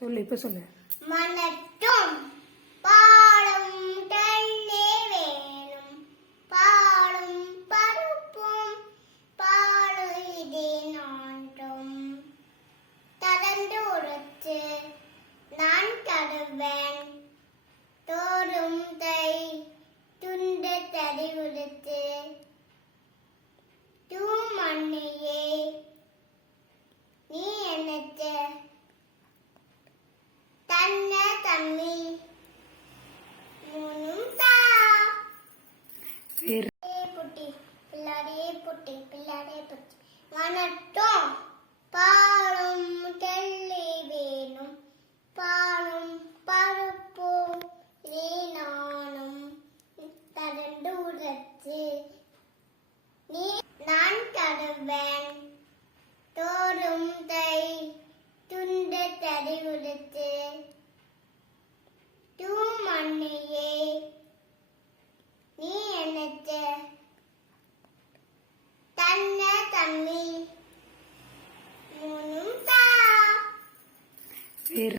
சொல்லு இப்ப சொல்லு. மனட்டும் பாலும் தண்ணே வேணும். பாலும் பருப்பும் பாலும் இதே நான்கும். தரந்து உரைத்து நான் தருவேன். தோறும் தை புட்டி பிள்ளாடியே புட்டி பிள்ளாடியே புட்டி. வனட்டும் பாலும் தெள்ளி வேணும். பாலும் பருப்பும் நானும் தரண்டு உரத்து நீ நான் தருவேன் தோறும் தை துண்டு தறி உடுத்து ferry